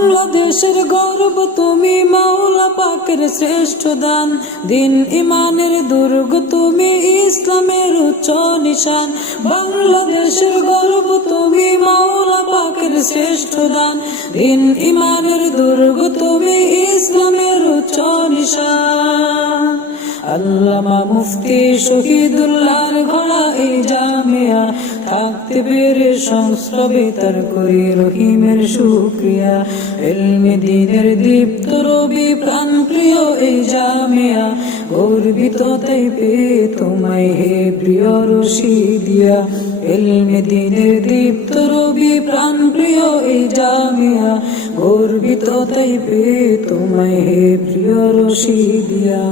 বাংলাদেশের গৌরব, তুমি মাওলা পাকের শ্রেষ্ঠ দান। দিন ইমানের দুর্গ, তুমি ইসলামের উচ্চ নিশান। বাংলাদেশের গৌরব, তুমি মাওলা পাকের শ্রেষ্ঠ দান। দিন ইমানের দুর্গ, তুমি ইসলামের উচ্চ নিশান। আল্লামা মুফতি শহীদুল্লাহর ঘোড়া এই জামিয়া থাকতে পেরে সংস্রবিতার করি রহিমের সুক্রিয়া। এলমে দিনের দীপ্ত রবি প্রাণ প্রিয় এই জামিয়া, গর্বিত তাই পে তোমায় হে প্রিয় রশি দিয়া এলমে দিনের দীপ্ত রবি প্রাণ প্রিয় এই জামিয়া, গর্বিত তাই পে তোমায় হে প্রিয় রশি দিয়া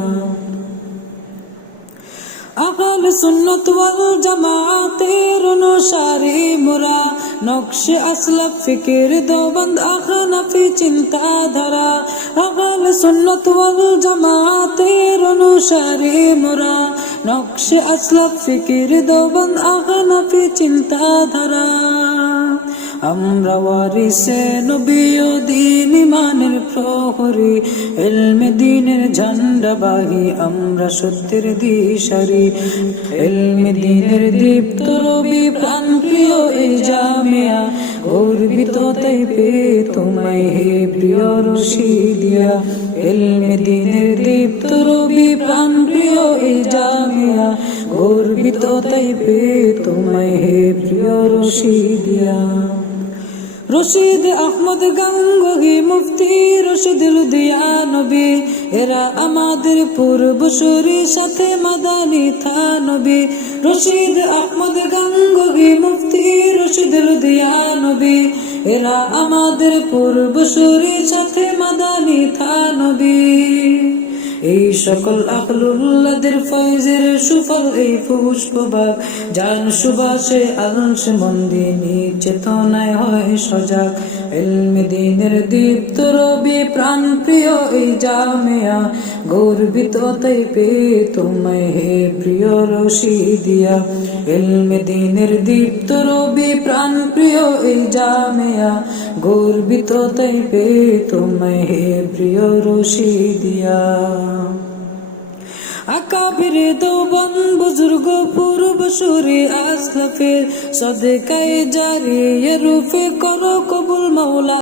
আকাল সুন্নত ওয়াল জামাতের অনুসারী মোরা নকশে আসলাফ ফিকির, দেওবন্দ আখানাফি চিন্তাধারা। আকাল সুন্নত ওয়াল জামাতের অনুসারী মোরা নকশে আসলাফ ফিকির, দেওবন্দ আখানাফি চিন্তাধারা। আমরা ওয়ারিসে নবী ও দিন ইমানের প্রহরী, এলমে দিনের ঝান্ডাবাহী, আমরা সত্যের দিশারি। এলমে দিনের দীপ্ত রবি প্রাণ প্রিয় এই জামিয়া, গর্বিত তাই পে তোমায় হে প্রিয় রশি দিয়া এলমে দিনের দীপ্ত রবি প্রাণ প্রিয় এই জামিয়া, গর্বিত তাই পে তোমায় হে প্রিয় রশি দিয়া রশিদ আহমদ গাঙ্গি মুফতি রশিদ লুধিয়ানবী এরা আমাদের পূর্বসূরি সাথে মাদানি থানবী রশিদ আহমদ গাঙ্গি মুফতি রশিদ লুধিয়ানবী এরা আমাদের পূর্বসূরি সাথে মাদানি থানবী এই সকল আখলুল্লাদের ফয়জের সুফল, এই পুষ্পবাগ। যান সুবাসে আলস মন্দিনী চেতনায় হয় সজাগ। এলমে দিনের দীপ্ত রবি প্রাণ প্রিয় এই জামেয়া। গর্বিত তাই পে তোমায় হে প্রিয় রশি দিয়া। এলমে দিনের দীপ্ত রবি প্রাণ প্রিয় এই জামেয়া। গর্বিত তাই পে তোমায় হে প্রিয় রশি দিয়া আকাবিরে দোবন বুজুর্গ পূর্ব সুরি আসলাফের সদকায় জারি রূপে করো কবুল মাওলা।